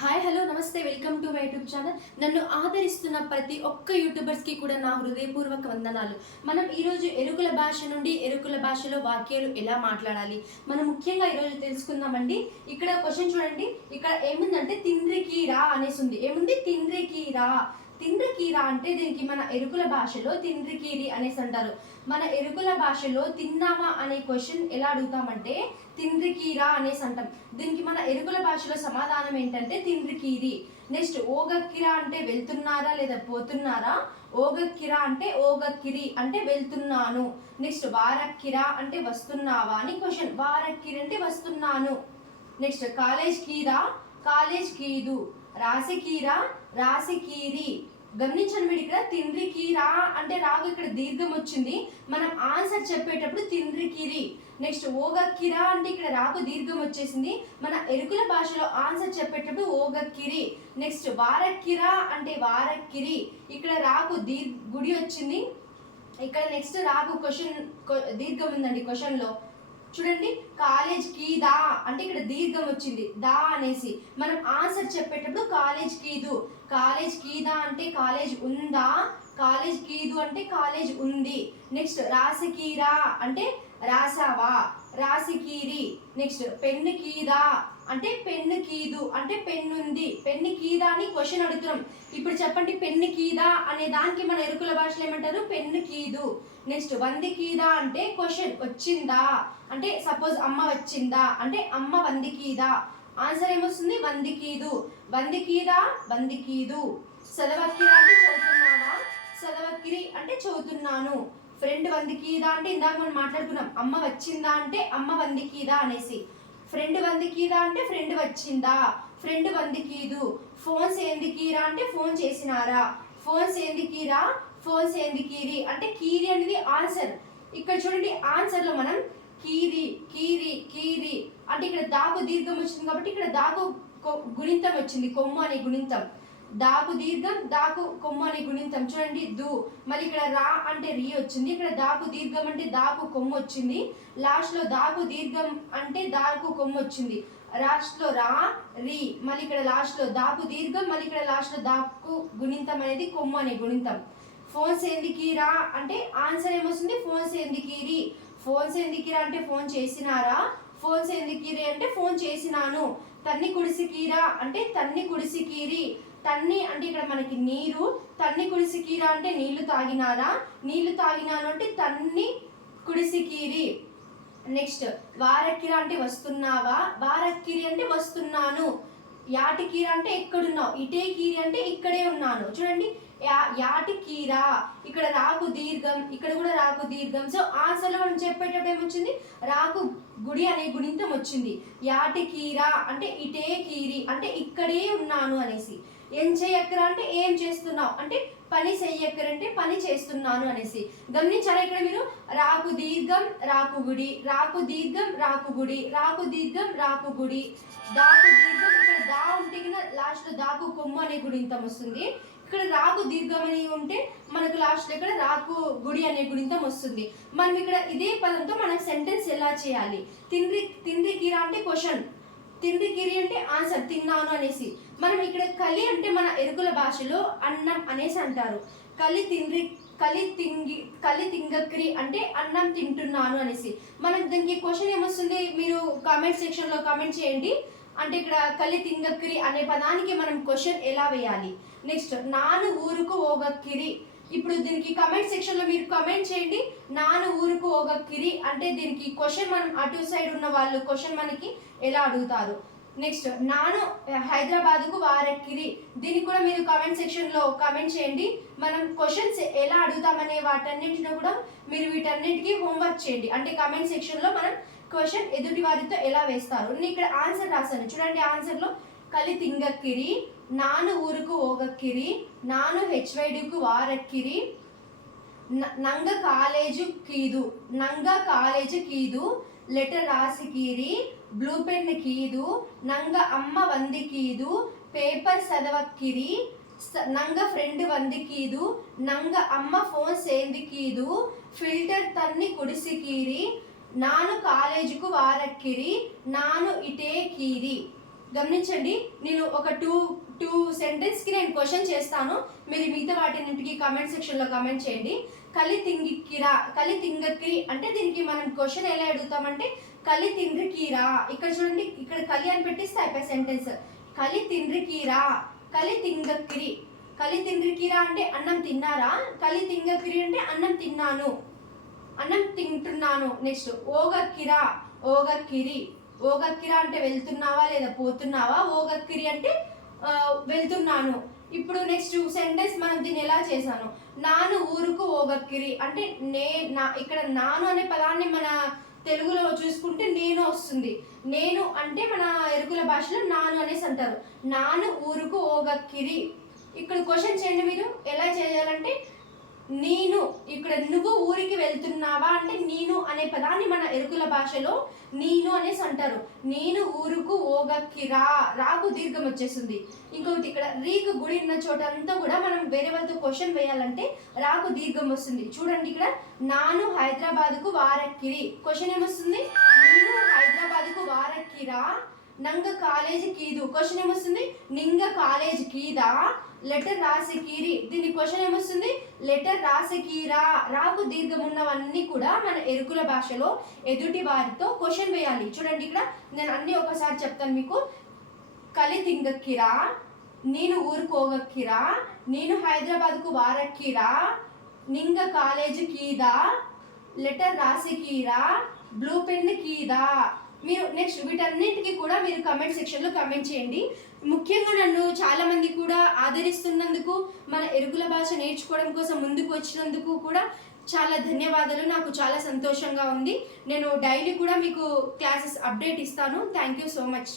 Hi hello నమస్తే welcome to my YouTube channel నన్ను ఆదరిస్తున్న ప్రతి ఒక్క యూట్యూబర్స్కి కూడా నా హృదయపూర్వక వందనాలు. మనం ఈరోజు ఎరుకుల భాష నుండి ఎరుకుల భాషలో వాక్యాలు ఎలా మాట్లాడాలి? మనం ముఖ్యంగా ఈరోజు తెలుసుకుందామండి. ఇక్కడ క్వశ్చన్ చూడండి. ఇక్కడ ఏముందంటే తిండ్రికి రా అనేసి ఉంది. ఏముంది? తిండ్రికి రా. తిండ్రికీరా అంటే దీనికి మన ఎరుకుల భాషలో తిండ్రికీరి అనేసి అంటారు. మన ఎరుకుల భాషలో తిన్నామా అనే క్వశ్చన్ ఎలా అడుగుతామంటే తిండ్రికీరా అనేసి అంటాం. దీనికి మన ఎరుకుల భాషలో సమాధానం ఏంటంటే తిండ్రికీరి. నెక్స్ట్ ఓగక్కిరా అంటే వెళ్తున్నారా లేదా పోతున్నారా? ఓగక్కిరా అంటే ఓగక్కిరి అంటే వెళ్తున్నాను. నెక్స్ట్ వారక్కిరా అంటే వస్తున్నావా అని క్వశ్చన్ వారక్కిరి అంటే వస్తున్నాను. నెక్స్ట్ కాలేజ్ కీరా? కాలేజ్ కీదు. రాసి కీరా గమనించండి మీరు ఇక్కడ తిండ్రికీరా అంటే రాగు ఇక్కడ దీర్ఘం వచ్చింది. మనం ఆన్సర్ చెప్పేటప్పుడు తింద్రికిరి నెక్స్ట్ ఓగక్కిరా అంటే ఇక్కడ రాగు దీర్ఘం వచ్చేసింది. మన ఎరుకుల భాషలో ఆన్సర్ చెప్పేటప్పుడు ఓగక్కిరి. నెక్స్ట్ వారక్కిరా అంటే వారక్కిరి. ఇక్కడ రాగు దీర్ గుడి వచ్చింది. ఇక్కడ నెక్స్ట్ రాగు క్వశ్చన్ దీర్ఘం ఉందండి క్వశ్చన్లో. చూడండి కాలేజ్కి దా అంటే ఇక్కడ దీర్ఘం వచ్చింది. దా అనేసి. మనం ఆన్సర్ చెప్పేటప్పుడు కాలేజ్ కీదు కాలేజ్ కీదా అంటే కాలేజ్ ఉందా? కాలేజ్ కీదు అంటే కాలేజ్ ఉంది. నెక్స్ట్ రాసికీరా అంటే రాసావా రాసికీరి నెక్స్ట్ పెన్ను కీదా అంటే పెన్ను కీదు అంటే పెన్ను ఉంది పెన్ను కీదా అని క్వశ్చన్ అడుగుతున్నాం. ఇప్పుడు చెప్పండి పెన్ను కీదా అనే దానికి మన ఎరుకుల భాషలో ఏమంటారు? పెన్ను కీదు. నెక్స్ట్ వంది కీదా అంటే క్వశ్చన్ వచ్చిందా? అంటే సపోజ్ అమ్మ వచ్చిందా? అంటే అమ్మ వంది కీదా. ఆన్సర్ ఏమొస్తుంది? వంది కీదు. వంది కీదా? వంది కీదు. చదవక్కిరా అంటే చదువుతున్నావా? చదవక్కిరి అంటే చదువుతున్నాను. ఫ్రెండ్ వంది కీదా అంటే ఇందాక మనం మాట్లాడుకున్నాం. అమ్మ వచ్చిందా అంటే అమ్మ వంది కీదా అనేసి. ఫ్రెండ్ వందికీరా అంటే ఫ్రెండ్ వచ్చిందా? ఫ్రెండ్ వందికీదు. ఫోన్స్ ఎందుకీరా అంటే ఫోన్ చేసినారా? ఫోన్స్ ఎందుకీరా ఫోన్స్ ఎందుకీరి అంటే కీరి అనేది ఆన్సర్ ఇక్కడ చూడండి ఆన్సర్లో మనం కీరి కీరి కీరి అంటే ఇక్కడ దాగు దీర్ఘం వచ్చింది కాబట్టి ఇక్కడ దాగు కొ- గుణింతం వచ్చింది. కొమ్ము అనే గుణింతం. దాకు దీర్ఘం దాకు కొమ్ము అనే గుణింతం. చూడండి దు. మళ్ళీ ఇక్కడ రా అంటే రీ వచ్చింది. ఇక్కడ దాకు దీర్ఘం అంటే దాకు కొమ్ము వచ్చింది. లాస్ట్లో దాకు దీర్ఘం అంటే దాకు కొమ్ము వచ్చింది. లాస్ట్లో రా రీ. మళ్ళీ ఇక్కడ లాస్ట్లో దాపు దాకు దీర్ఘం మళ్ళీ ఇక్కడ లాస్ట్లో దాకు గుణింతం అనేది కొమ్ము అనే గుణింతం. ఫోన్స్ ఎందుకీరా అంటే ఆన్సర్ ఏమొస్తుంది? ఫోన్స్ ఎందుకీరి ఫోన్స్ ఎందుకీరా అంటే ఫోన్ చేసినారా? ఫోన్స్ ఎందుకీరి అంటే ఫోన్ చేసినాను. తన్ని కుడిసికీరా అంటే తన్ని కుడిసికీరి తన్ని అంటే ఇక్కడ మనకి నీరు తన్ని కుడిసికీరా అంటే నీళ్ళు తాగినారా నీళ్ళు తాగినాను అంటే తన్ని కుడిసికీరి నెక్స్ట్ వారక్కిర అంటే వస్తున్నావా? వారక్కిరి అంటే వస్తున్నాను. యాటికీర అంటే ఎక్కడున్నావు? ఇటే కీరి అంటే ఇక్కడే ఉన్నాను. చూడండి యా యాటి కీరా. ఇక్కడ రాకు దీర్ఘం ఇక్కడ కూడా రాకు దీర్ఘం. సో ఆన్సర్లో మనం చెప్పేటప్పుడు ఏమొచ్చింది? రాకు గుడి అనే గుణింతం వచ్చింది. యాటికీర అంటే ఇటే కీరి అంటే ఇక్కడే ఉన్నాను అనేసి. ఏం చేయక్కర అంటే ఏం చేస్తున్నావు? అంటే పని చెయ్యక్కరంటే పని చేస్తున్నాను అనేసి. గమనించారా ఇక్కడ మీరు? రాకు దీర్ఘం రాకు గుడి. రాకు దీర్ఘం రాకు గుడి. రాకు దీర్ఘం రాకు గుడి. దాకు దీర్ఘం ఇక్కడ దా ఉంటే కన్నా లాస్ట్ దాకు కొమ్ము అనే గుడింతం వస్తుంది. ఇక్కడ రాకు దీర్ఘం అని ఉంటే మనకు లాస్ట్ ఇక్కడ రాకు గుడి అనే గుడింతం వస్తుంది. మనం ఇక్కడ ఇదే పదంతో మనం సెంటెన్స్ ఎలా చేయాలి? తిండి తిండి కీరా అంటే క్వశ్చన్ తిండి కిరి అంటే ఆన్సర్ తిన్నాను అనేసి. మనం ఇక్కడ కలి అంటే మన ఎరుకుల భాషలో అన్నం అనేసి అంటారు. కలి తిండి కలి తింగి కలి తింగక్రి అంటే అన్నం తింటున్నాను అనేసి. మనం దీనికి క్వశ్చన్ ఏమొస్తుంది? మీరు కామెంట్ సెక్షన్లో కామెంట్ చేయండి. అంటే ఇక్కడ కలి తింగక్రి అనే పదానికి మనం క్వశ్చన్ ఎలా వేయాలి? నెక్స్ట్ నాను ఊరుకు ఓగక్కిరి. ఇప్పుడు దీనికి కమెంట్ సెక్షన్లో మీరు కమెంట్ చేయండి. నాను ఊరుకు కిరి అంటే దీనికి క్వశ్చన్ మనం అటు సైడ్ ఉన్న వాళ్ళు క్వశ్చన్ మనకి ఎలా అడుగుతారు? నెక్స్ట్ నాను హైదరాబాద్కు వారెక్కిరి దీనికి కూడా మీరు కామెంట్ సెక్షన్లో కామెంట్ చేయండి. మనం క్వశ్చన్స్ ఎలా అడుగుతామనే వాటన్నింటిలో కూడా మీరు వీటన్నిటికీ హోంవర్క్ చేయండి. అంటే కామెంట్ సెక్షన్లో మనం క్వశ్చన్ ఎదుటి వారితో ఎలా వేస్తారు? నేను ఇక్కడ ఆన్సర్ రాశాను. చూడండి ఆన్సర్లో కలి తింగక్కిరి నాను ఊరుకు ఓగక్కిరి నాను హెచ్వైడికు వారెక్కిరి న- నంగ కాలేజు కీదు నంగ కాలేజు కీదు లెటర్ రాసి కీరి బ్లూ పెన్ కీదు నంగ అమ్మ వంది కీదు పేపర్ చదవక్కిరి స- నంగ ఫ్రెండ్ వంది కీదు నంగ అమ్మ ఫోన్ సేంది కీదు ఫిల్టర్ తన్ని కుడిసి కీరి నాను కాలేజీకు వారక్కిరి నాను ఇటే కీరి. గమనించండి నేను ఒక టూ టూ సెంటెన్స్కి నేను క్వశ్చన్ చేస్తాను. మీరు మిగతా వాటినింటికి కామెంట్ సెక్షన్లో కామెంట్ చేయండి. కలి తింగికిరా కలి తింగకి అంటే దీనికి మనం క్వశ్చన్ ఎలా అడుగుతామంటే కలి తిండ్రికీరా ఇక్కడ చూడండి ఇక్కడ కలి అని పెట్టిస్తే అయిపోయి సెంటెన్స్ కలి తిండ్రికీరా కలి తింగక్కిరి కలి తిండ్రికీరా అంటే అన్నం తిన్నారా? కలి తింగక్కిరి అంటే అన్నం తిన్నాను. అన్నం తింటున్నాను. నెక్స్ట్ ఓగక్కిరా ఓగక్కిరి ఓగక్కిరా అంటే వెళ్తున్నావా లేదా పోతున్నావా? ఓగక్కిరి అంటే వెళ్తున్నాను. ఇప్పుడు నెక్స్ట్ సెంటెన్స్ మనం దీన్ని ఎలా చేశాను? నాను ఊరుకు ఓగక్కిరి. అంటే నే నా ఇక్కడ నాను అనే పదాన్ని మన తెలుగులో చూసుకుంటే నేను వస్తుంది. నేను అంటే మన ఎరుకుల భాషలో నాను అనేసి అంటారు. నాను ఊరుకు ఓగక్కిరి. ఇక్కడ క్వశ్చన్ చేయండి మీరు. ఎలా చేయాలంటే నేను ఇక్కడ నువ్వు ఊరికి వెళ్తున్నావా అంటే నేను అనే పదాన్ని మన ఎరుకుల భాషలో నేను అనేసి అంటారు. నేను ఊరుకు ఓగక్కి రా రాకు దీర్ఘం వచ్చేస్తుంది ఇంకొకటి ఇక్కడ రీకు గుడి ఉన్న చోట అంతా కూడా మనం వేరే వాళ్ళతో క్వశ్చన్ వేయాలంటే రాకు దీర్ఘం వస్తుంది. చూడండి ఇక్కడ నాను హైదరాబాద్కు వారక్కిరి. క్వశ్చన్ ఏమొస్తుంది? నేను హైదరాబాద్కు వారక్కిరా నంగ కాలేజ్ కీదు. క్వశ్చన్ ఏమొస్తుంది? నింగ కాలేజ్ కీదా? లెటర్ రాసి కీరి. దీని క్వశ్చన్ ఏమొస్తుంది? లెటర్ రాసి కీరా. రాకు దీర్ఘం ఉన్నవన్నీ కూడా మన ఎరుకుల భాషలో ఎదుటి వారితో క్వశ్చన్ వేయాలి. చూడండి ఇక్కడ నేను అన్ని ఒకసారి చెప్తాను మీకు. కలి తింగక్కిరా నేను ఊరుకోగక్కిరా నేను హైదరాబాద్కు వారక్కిరా నింగ కాలేజ్ కీదా లెటర్ రాసి కీరా బ్లూ పెన్ కీదా. మీరు నెక్స్ట్ వీటన్నిటికీ కూడా మీరు కమెంట్ సెక్షన్లో కమెంట్ చేయండి. ముఖ్యంగా నన్ను చాలామంది కూడా ఆదరిస్తున్నందుకు మన ఎరుకుల భాష నేర్చుకోవడం కోసం ముందుకు వచ్చినందుకు కూడా చాలా ధన్యవాదాలు. నాకు చాలా సంతోషంగా ఉంది. నేను డైలీ కూడా మీకు క్లాసెస్ అప్డేట్ ఇస్తాను. Thank you so much